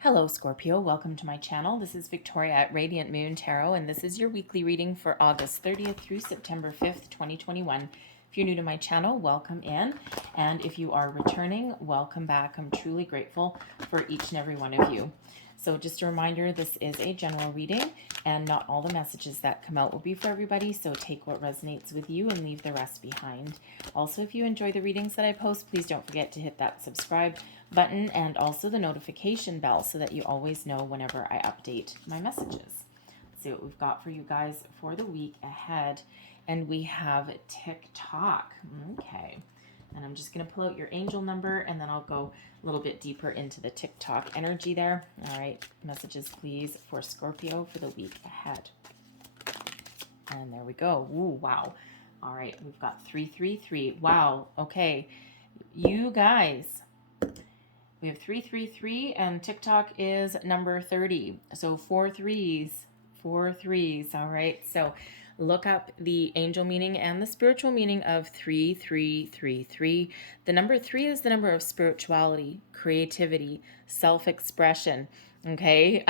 Hello, Scorpio. Welcome to my channel. This is Victoria at Radiant Moon Tarot, and this is your weekly reading for August 30th through September 5th, 2021. If you're new to my channel, welcome in. And if you are returning, welcome back. I'm truly grateful for each and every one of you. So just a reminder, this is a general reading, and not all the messages that come out will be for everybody, so take what resonates with you and leave the rest behind. Also, if you enjoy the readings that I post, please don't forget to hit that subscribe button and also the notification bell so that you always know whenever I update my messages. Let's see what we've got for you guys for the week ahead. And we have TikTok. Okay. And I'm just going to pull out your angel number, and then I'll go a little bit deeper into the TikTok energy there. All right. Messages, please, for Scorpio for the week ahead. And there we go. Ooh, wow. All right. We've got 333. Wow. Okay. You guys, we have 333, and TikTok is number 30. So 4 threes. All right. So look up the angel meaning and the spiritual meaning of 3333. The number 3 is the number of spirituality, creativity, self-expression. Okay.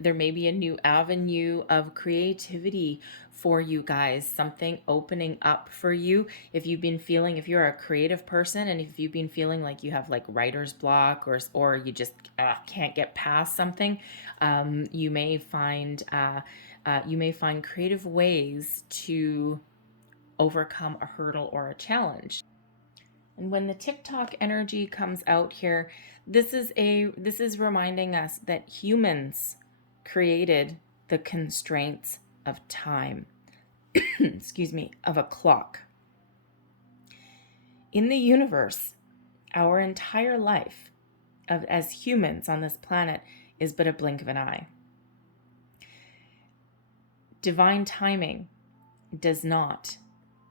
There may be a new avenue of creativity for you guys, something opening up for you. If you've been feeling, if you're a creative person, and if you've been feeling like you have like writer's block, or you just can't get past something, you may find creative ways to overcome a hurdle or a challenge. And when the TikTok energy comes out here, this is reminding us that humans created the constraints of time. Excuse me, of a clock. In the universe, our entire life as humans on this planet is but a blink of an eye. Divine timing does not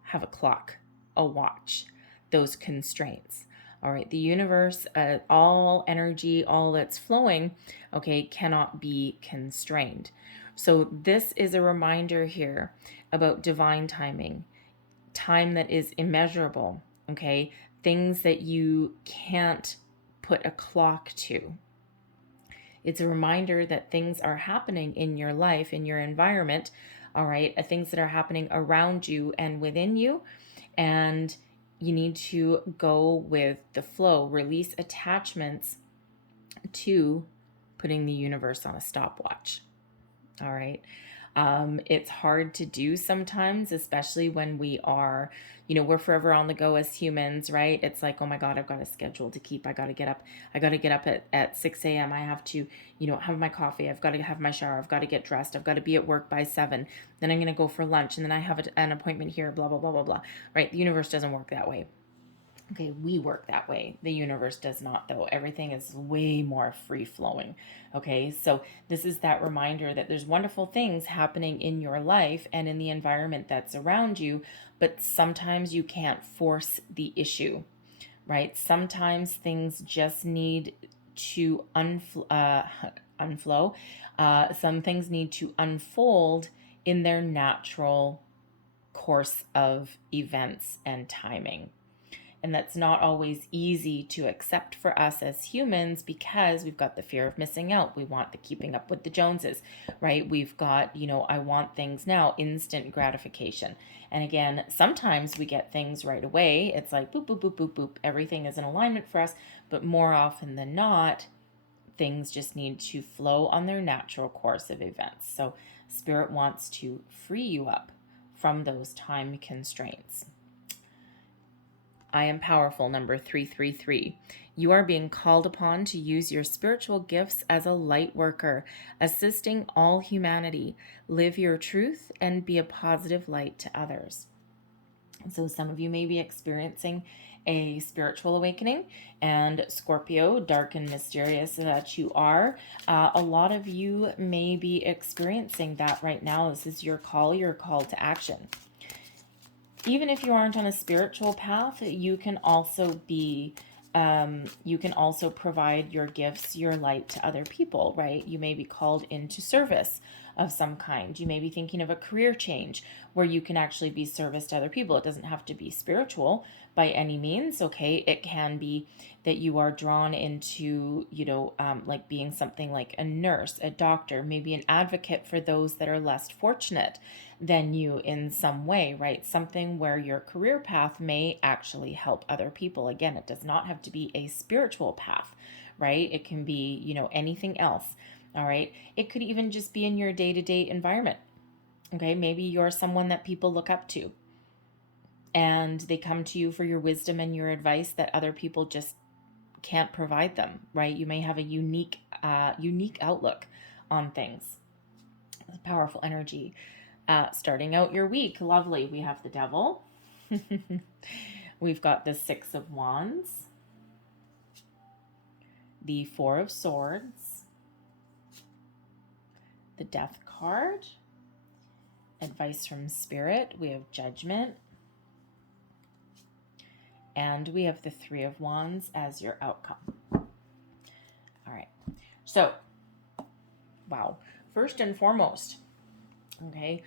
have a clock, a watch, those constraints. All right, the universe, all energy, all that's flowing, okay, cannot be constrained. So this is a reminder here about divine timing, time that is immeasurable, okay, things that you can't put a clock to. It's a reminder that things are happening in your life, in your environment, all right, things that are happening around you and within you, and you need to go with the flow, release attachments to putting the universe on a stopwatch. All right. It's hard to do sometimes, especially when we are, we're forever on the go as humans, right? It's like, oh my God, I've got a schedule to keep. I got to get up at 6 a.m. I have to, have my coffee. I've got to have my shower. I've got to get dressed. I've got to be at work by 7. Then I'm going to go for lunch. And then I have an appointment here, blah, blah, blah, blah, blah, right? The universe doesn't work that way. Okay, we work that way. The universe does not, though. Everything is way more free-flowing. Okay, so this is that reminder that there's wonderful things happening in your life and in the environment that's around you, but sometimes you can't force the issue, right? Sometimes things just need to unflow. Some things need to unfold in their natural course of events and timing. And that's not always easy to accept for us as humans because we've got the fear of missing out. We want the keeping up with the Joneses, right? We've got, I want things now, instant gratification. And again, sometimes we get things right away. It's like boop, boop, boop, boop, boop. Everything is in alignment for us. But more often than not, things just need to flow on their natural course of events. So Spirit wants to free you up from those time constraints. I am powerful, number 333. You are being called upon to use your spiritual gifts as a light worker, assisting all humanity. Live your truth and be a positive light to others. So some of you may be experiencing a spiritual awakening, and Scorpio, dark and mysterious that you are, a lot of you may be experiencing that right now. This is your call to action. Even if you aren't on a spiritual path, you can also provide your gifts, your light to other people, right? You may be called into service. of some kind. You may be thinking of a career change where you can actually be service to other people. It doesn't have to be spiritual by any means, okay? It can be that you are drawn into, like being something like a nurse, a doctor, maybe an advocate for those that are less fortunate than you in some way, right? Something where your career path may actually help other people. Again, it does not have to be a spiritual path, right? It can be, anything else. All right. It could even just be in your day-to-day environment. Okay. Maybe you're someone that people look up to and they come to you for your wisdom and your advice that other people just can't provide them, right? You may have a unique outlook on things. It's a powerful energy. Starting out your week, lovely. We have the Devil. We've got the Six of Wands, the Four of Swords, the Death card, advice from Spirit. We have Judgment, and we have the Three of Wands as your outcome. All right. So, wow. First and foremost, I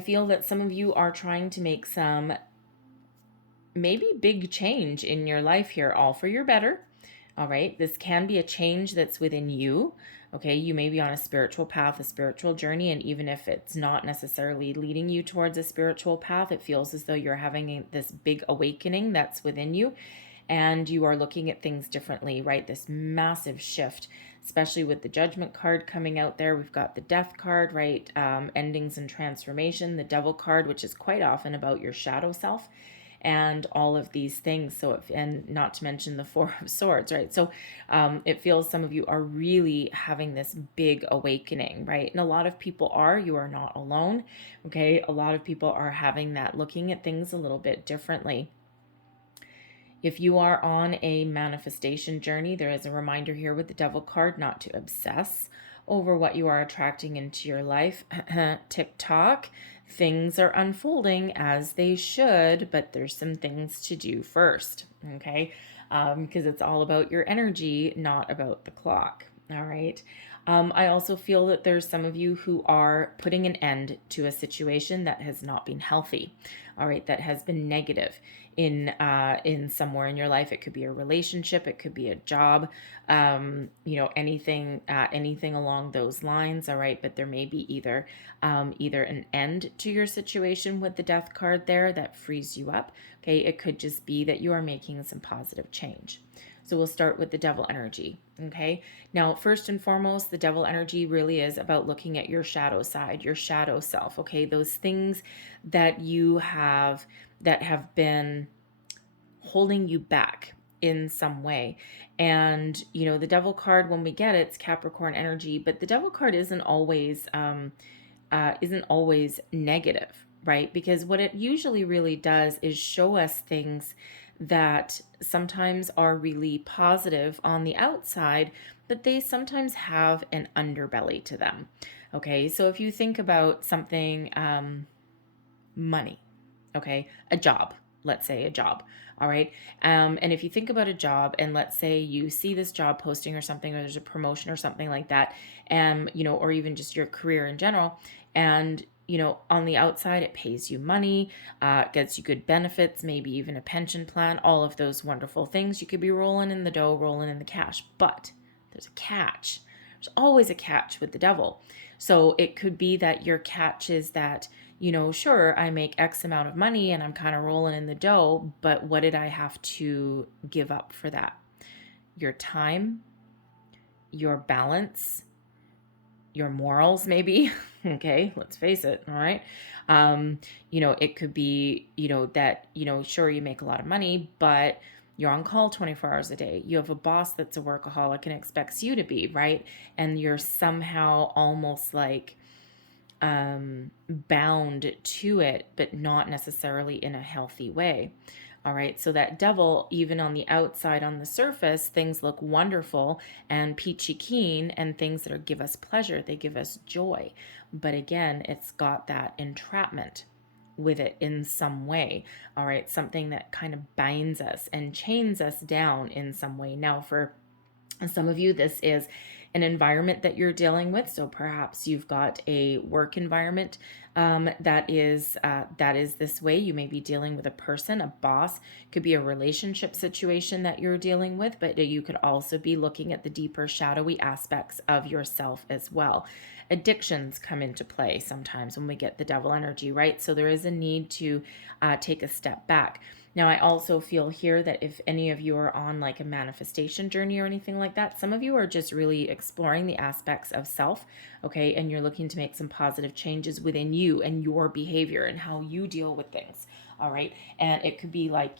feel that some of you are trying to make some maybe big change in your life here, all for your better. All right. This can be a change that's within you. Okay. You may be on a spiritual path, a spiritual journey. And even if it's not necessarily leading you towards a spiritual path, it feels as though you're having this big awakening that's within you. And you are looking at things differently, right? This massive shift, especially with the Judgment card coming out there. We've got the Death card, right? Endings and transformation, the Devil card, which is quite often about your shadow self and all of these things. So, and not to mention the Four of Swords, right? So it feels some of you are really having this big awakening, right? And a lot of people you are not alone, okay? A lot of people are having that, looking at things a little bit differently. If you are on a manifestation journey, there is a reminder here with the Devil card not to obsess over what you are attracting into your life. Tick-tock, things are unfolding as they should, but there's some things to do first, okay? Because it's all about your energy, not about the clock, all right? I also feel that there's some of you who are putting an end to a situation that has not been healthy, all right, that has been negative in somewhere in your life. It could be a relationship, it could be a job, anything along those lines, all right. But there may be either an end to your situation with the Death card there that frees you up. Okay, it could just be that you are making some positive change. So we'll start with the Devil energy. Okay. Now, first and foremost, the Devil energy really is about looking at your shadow side, your shadow self. Okay. Those things that you have that have been holding you back in some way. And, the Devil card, when we get it, it's Capricorn energy, but the Devil card isn't always negative, right? Because what it usually really does is show us things that sometimes are really positive on the outside, but they sometimes have an underbelly to them. Okay, so if you think about something, money, okay, a job, let's say a job, all right, and if you think about a job, and let's say you see this job posting or something, or there's a promotion or something like that, and or even just your career in general, and on the outside, it pays you money, gets you good benefits, maybe even a pension plan, all of those wonderful things. You could be rolling in the dough, rolling in the cash, but there's a catch. There's always a catch with the Devil. So it could be that your catch is that, sure, I make X amount of money and I'm kind of rolling in the dough, but what did I have to give up for that? Your time, your balance, your morals, maybe. Okay, let's face it. All right. It could be, that, sure, you make a lot of money, but you're on call 24 hours a day. You have a boss that's a workaholic and expects you to be, right? And you're somehow almost like bound to it, but not necessarily in a healthy way. All right, so that Devil, even on the outside, on the surface, things look wonderful and peachy keen and things that give us pleasure, they give us joy. But again, it's got that entrapment with it in some way. All right, something that kind of binds us and chains us down in some way. Now, for some of you, this is an environment that you're dealing with. So perhaps you've got a work environment that is this way. You may be dealing with a person, a boss, could be a relationship situation that you're dealing with, but you could also be looking at the deeper shadowy aspects of yourself as well. Addictions come into play sometimes when we get the devil energy, right? So there is a need to take a step back. Now, I also feel here that if any of you are on like a manifestation journey or anything like that, some of you are just really exploring the aspects of self, okay? And you're looking to make some positive changes within you and your behavior and how you deal with things, all right? And it could be like,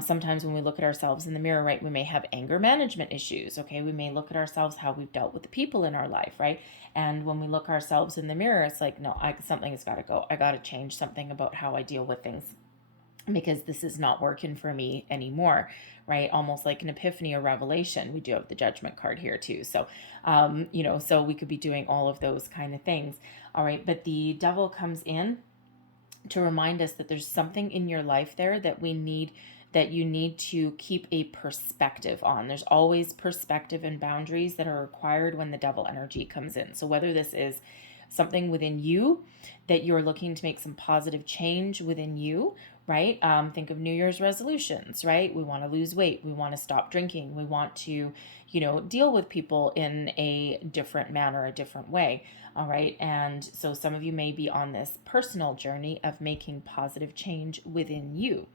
sometimes when we look at ourselves in the mirror, right, we may have anger management issues, okay? We may look at ourselves, how we've dealt with the people in our life, right? And when we look ourselves in the mirror, it's like, no, something's got to go. I got to change something about how I deal with things, because this is not working for me anymore, right? Almost like an epiphany or revelation. We do have the judgment card here too. So, so we could be doing all of those kind of things. All right. But the devil comes in to remind us that there's something in your life there that you need to keep a perspective on. There's always perspective and boundaries that are required when the devil energy comes in. So whether this is something within you that you're looking to make some positive change within you, right? Think of New Year's resolutions, right? We want to lose weight. We want to stop drinking. We want to, deal with people in a different manner, a different way. All right. And so some of you may be on this personal journey of making positive change within you.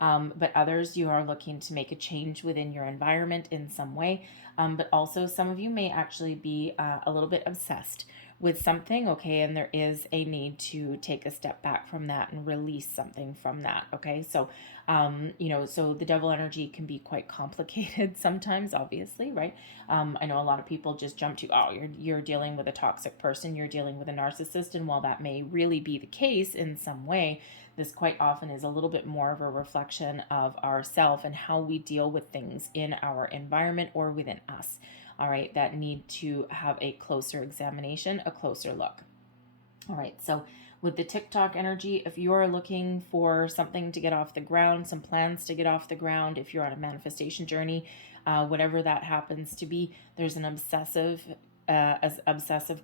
But others, you are looking to make a change within your environment in some way. But also some of you may actually be a little bit obsessed with something, okay, and there is a need to take a step back from that and release something from that, okay? So, so the devil energy can be quite complicated sometimes, obviously, right? I know a lot of people just jump to, oh, you're dealing with a toxic person, you're dealing with a narcissist, and while that may really be the case in some way, this quite often is a little bit more of a reflection of ourself and how we deal with things in our environment or within us. All right, that need to have a closer examination, a closer look. All right, so with the TikTok energy, if you're looking for something to get off the ground, some plans to get off the ground, if you're on a manifestation journey, whatever that happens to be, there's an obsessive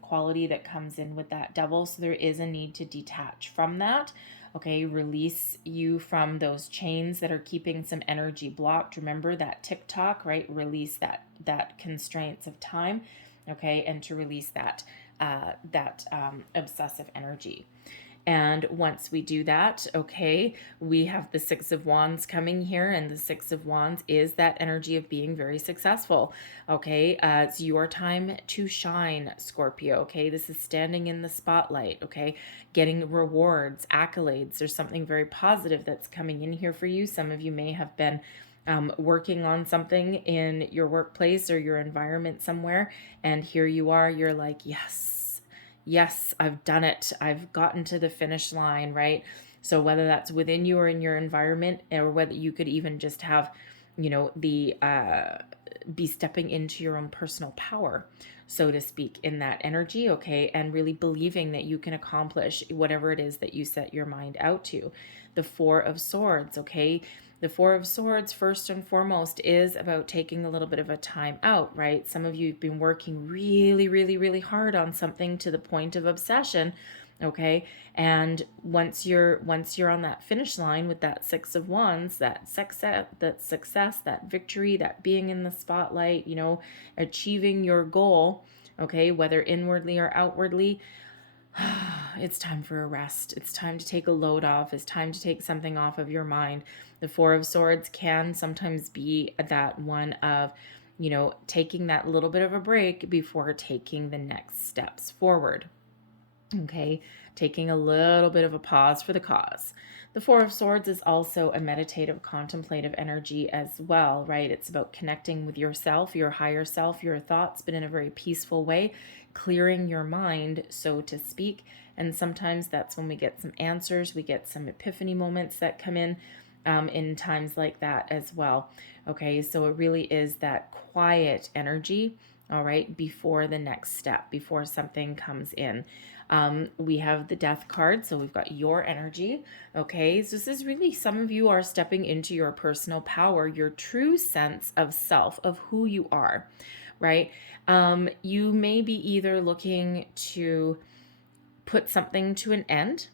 quality that comes in with that devil. So there is a need to detach from that. Okay, release you from those chains that are keeping some energy blocked. Remember that TikTok, right? Release that constraints of time, okay, and to release that obsessive energy. And once we do that, okay, we have the Six of Wands coming here, and the Six of Wands is that energy of being very successful, okay? It's your time to shine, Scorpio, okay? This is standing in the spotlight, okay? Getting rewards, accolades. There's something very positive that's coming in here for you. Some of you may have been working on something in your workplace or your environment somewhere, and here you are, you're like, yes, I've done it. I've gotten to the finish line, right? So whether that's within you or in your environment, or whether you could even just have, be stepping into your own personal power, so to speak, in that energy, okay? And really believing that you can accomplish whatever it is that you set your mind out to. The Four of Swords, okay? The Four of Swords, first and foremost, is about taking a little bit of a time out, right? Some of you have been working really, really, really hard on something to the point of obsession, okay? And once you're on that finish line with that Six of Wands, that success, that victory, that being in the spotlight, achieving your goal, okay, whether inwardly or outwardly, it's time for a rest. It's time to take a load off. It's time to take something off of your mind. The Four of Swords can sometimes be that one of, taking that little bit of a break before taking the next steps forward. Okay, taking a little bit of a pause for the cause. The Four of Swords is also a meditative, contemplative energy as well, right? It's about connecting with yourself, your higher self, your thoughts, but in a very peaceful way, clearing your mind, so to speak. And sometimes that's when we get some answers, we get some epiphany moments that come in times like that as well. Okay, so it really is that quiet energy, all right, before the next step, before something comes in. We have the Death card, so we've got your energy, okay? So this is really, some of you are stepping into your personal power, your true sense of self, of who you are. right? You may be either looking to put something to an end.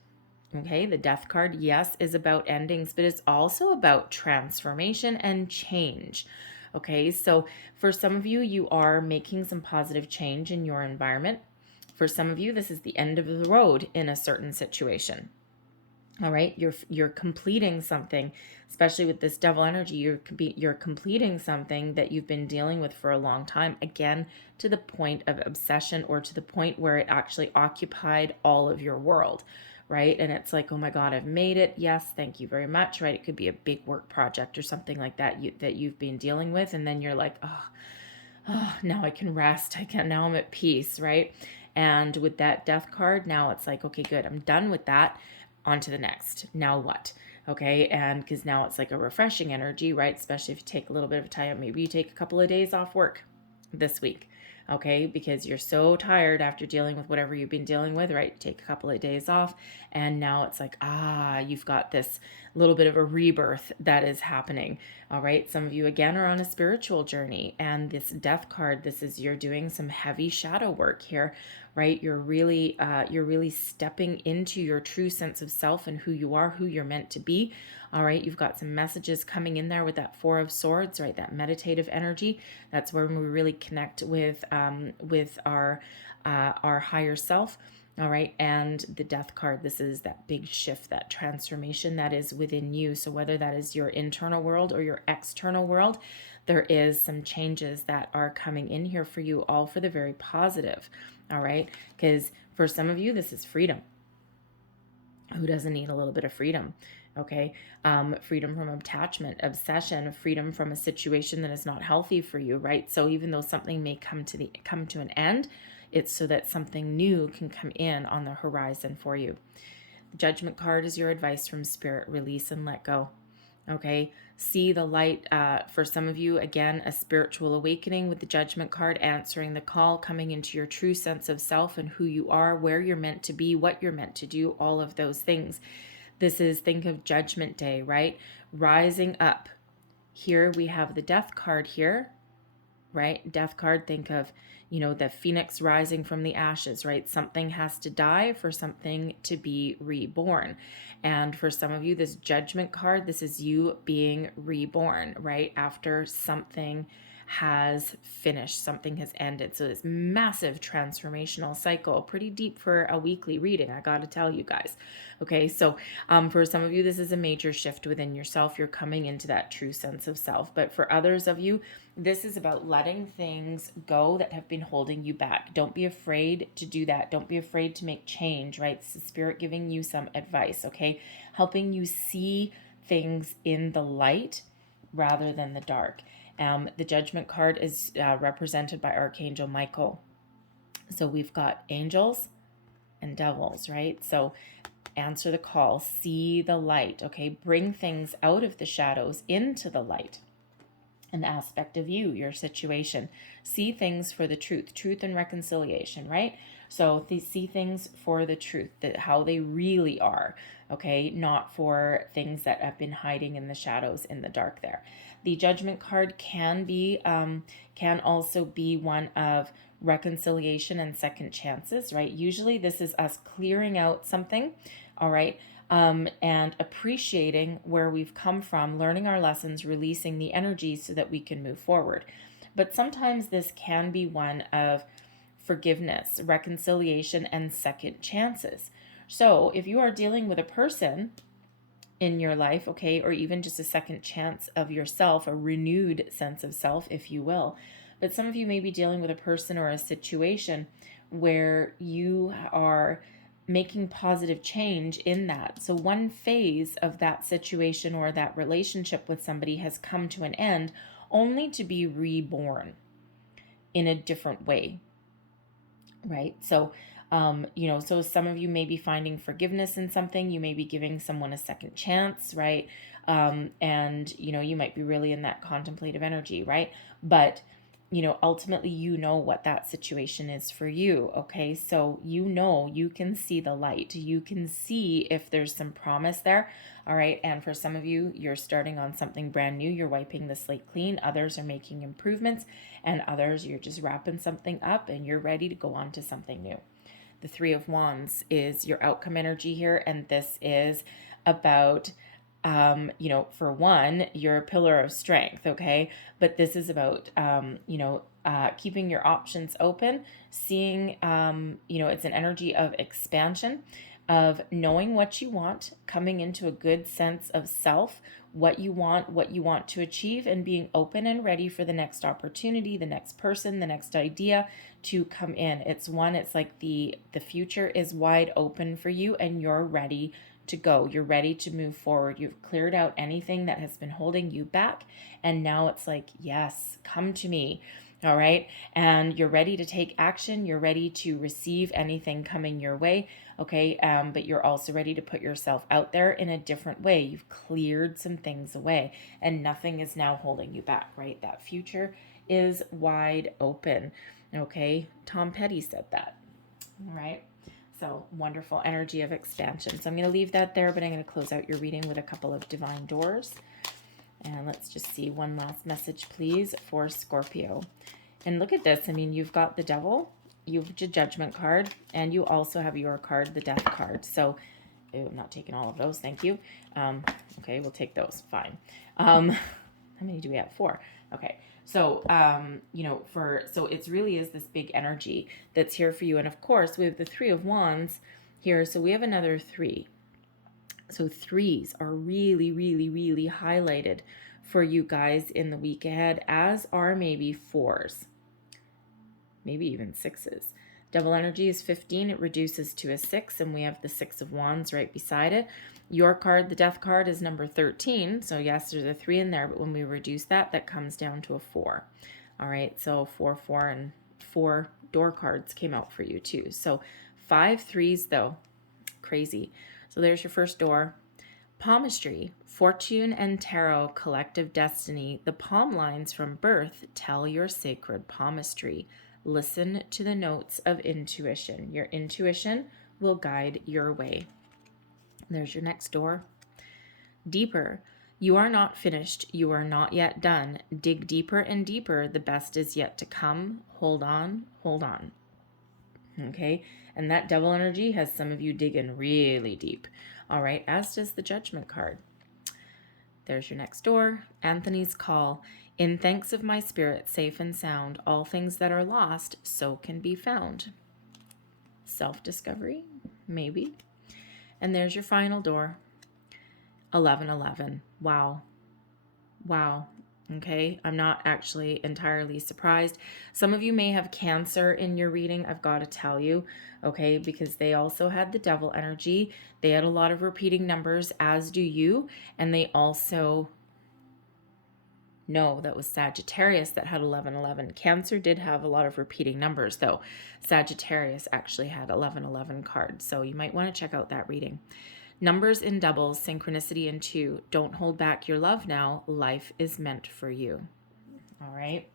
Okay, the Death card, yes, is about endings, but it's also about transformation and change. Okay, so for some of you, you are making some positive change in your environment. For some of you, this is the end of the road in a certain situation. All right, you're completing something, especially with this Devil energy. You're completing something that you've been dealing with for a long time, again, to the point of obsession, or to the point where it actually occupied all of your world, right? And it's like, oh my God, I've made it. Yes, thank you very much, right? It could be a big work project or something like that that you've been dealing with, and then you're like, oh, now I can rest. Now I'm at peace, right? And with that Death card, now it's like, okay, good, I'm done with that. On to the next. Now what? Okay, and because now it's like a refreshing energy, right? Especially if you take a little bit of time, maybe you take a couple of days off work this week, okay, because you're so tired after dealing with whatever you've been dealing with, right? Take a couple of days off, and now it's like, you've got this little bit of a rebirth that is happening. All right, some of you again are on a spiritual journey, and this Death card, this is, you're doing some heavy shadow work here, right? You're really stepping into your true sense of self and who you are, who you're meant to be. All right, you've got some messages coming in there with that Four of Swords, right? That meditative energy. That's where we really connect with our higher self. All right, and the Death card, this is that big shift, that transformation that is within you. So whether that is your internal world or your external world, there is some changes that are coming in here for you, all for the very positive. All right, because for some of you, this is freedom. Who doesn't need a little bit of freedom? Okay, freedom from attachment, obsession, freedom from a situation that is not healthy for you, right? So even though something may come to an end, it's so that something new can come in on the horizon for you. The Judgment card is your advice from Spirit. Release and let go. Okay, see the light. For some of you, again, a spiritual awakening with the Judgment card, answering the call, coming into your true sense of self and who you are, where you're meant to be, what you're meant to do, all of those things. This is, think of Judgment Day, right? Rising up. Here we have the Death card here, right? Death card, think of, the phoenix rising from the ashes, right? Something has to die for something to be reborn. And for some of you, this Judgment card, this is you being reborn, right? After something has finished, something has ended. So this massive transformational cycle, pretty deep for a weekly reading, I got to tell you guys. Okay, so for some of you, this is a major shift within yourself. You're coming into that true sense of self. But for others of you, this is about letting things go that have been holding you back. Don't be afraid to do that. Don't be afraid to make change, right? It's the Spirit giving you some advice, okay? Helping you see things in the light rather than the dark. The Judgment card is represented by Archangel Michael. So we've got angels and devils, right? So answer the call, see the light, okay? Bring things out of the shadows into the light. An aspect of you, your situation. See things for the truth and reconciliation, right? So see things for the truth, that how they really are, okay? Not for things that have been hiding in the shadows, in the dark there. The Judgment card can also be one of reconciliation and second chances, right? Usually this is us clearing out something, all right? And appreciating where we've come from, learning our lessons, releasing the energy so that we can move forward. But sometimes this can be one of forgiveness, reconciliation, and second chances. So if you are dealing with a person in your life, okay, or even just a second chance of yourself, a renewed sense of self, if you will, but some of you may be dealing with a person or a situation where you are making positive change in that. So one phase of that situation or that relationship with somebody has come to an end, only to be reborn in a different way, right? So so some of you may be finding forgiveness in something. You may be giving someone a second chance, right? And you might be really in that contemplative energy, right? But ultimately, what that situation is for you. Okay. So, you can see the light. You can see if there's some promise there. All right. And for some of you, you're starting on something brand new. You're wiping the slate clean. Others are making improvements, and others, you're just wrapping something up and you're ready to go on to something new. The Three of Wands is your outcome energy here. And this is about, for one, you're a pillar of strength, okay? But this is about, keeping your options open, seeing, it's an energy of expansion, of knowing what you want, coming into a good sense of self, what you want to achieve, and being open and ready for the next opportunity, the next person, the next idea to come in. It's like the future is wide open for you, and you're ready to go. You're ready to move forward. You've cleared out anything that has been holding you back. And now it's like, yes, come to me. All right. And you're ready to take action. You're ready to receive anything coming your way. Okay. But you're also ready to put yourself out there in a different way. You've cleared some things away and nothing is now holding you back, right? That future is wide open. Okay. Tom Petty said that. All right. So wonderful energy of expansion. So I'm going to leave that there, but I'm going to close out your reading with a couple of divine doors. And let's just see one last message, please, for Scorpio. And look at this. I mean, you've got the Devil, you've the Judgment card, and you also have your card, the Death card. So I'm not taking all of those. Thank you. Okay, we'll take those. Fine. How many do we have? 4. Okay. So, so it really is this big energy that's here for you. And of course, we have the Three of Wands here. So we have another 3. So 3s are really, really, really highlighted for you guys in the week ahead, as are maybe 4s, maybe even 6s. Devil energy is 15. It reduces to a 6, and we have the 6 of Wands right beside it. Your card, the Death card, is number 13. So yes, there's a 3 in there, but when we reduce that, that comes down to a 4. All right, so 4, 4, and 4 door cards came out for you too. So 5 3s though, crazy. So there's your first door. Palmistry, fortune and tarot, collective destiny. The palm lines from birth tell your sacred palmistry. Listen to the notes of intuition. Your intuition will guide your way. There's your next door. Deeper. You are not finished. You are not yet done. Dig deeper and deeper. The best is yet to come. Hold on. Hold on. Okay. And that Devil energy has some of you digging really deep. All right. As does the Judgment card. There's your next door. Anthony's call. In thanks of my spirit, safe and sound, all things that are lost, so can be found. Self-discovery, maybe. And there's your final door. 1111. Wow. Wow. Okay. I'm not actually entirely surprised. Some of you may have Cancer in your reading, I've got to tell you. Okay. Because they also had the Devil energy. They had a lot of repeating numbers, as do you. And they also... No, that was Sagittarius that had 1111. Cancer did have a lot of repeating numbers, though. Sagittarius actually had 1111 cards. So you might want to check out that reading. Numbers in doubles, synchronicity in 2. Don't hold back your love now. Life is meant for you. All right.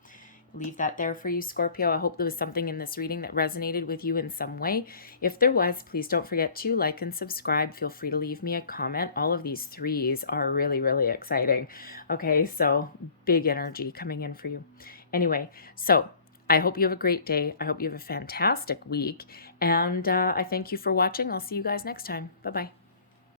Leave that there for you, Scorpio. I hope there was something in this reading that resonated with you in some way. If there was, please don't forget to like and subscribe. Feel free to leave me a comment. All of these 3s are really, really exciting. Okay, so big energy coming in for you. Anyway, so I hope you have a great day. I hope you have a fantastic week. And I thank you for watching. I'll see you guys next time. Bye-bye.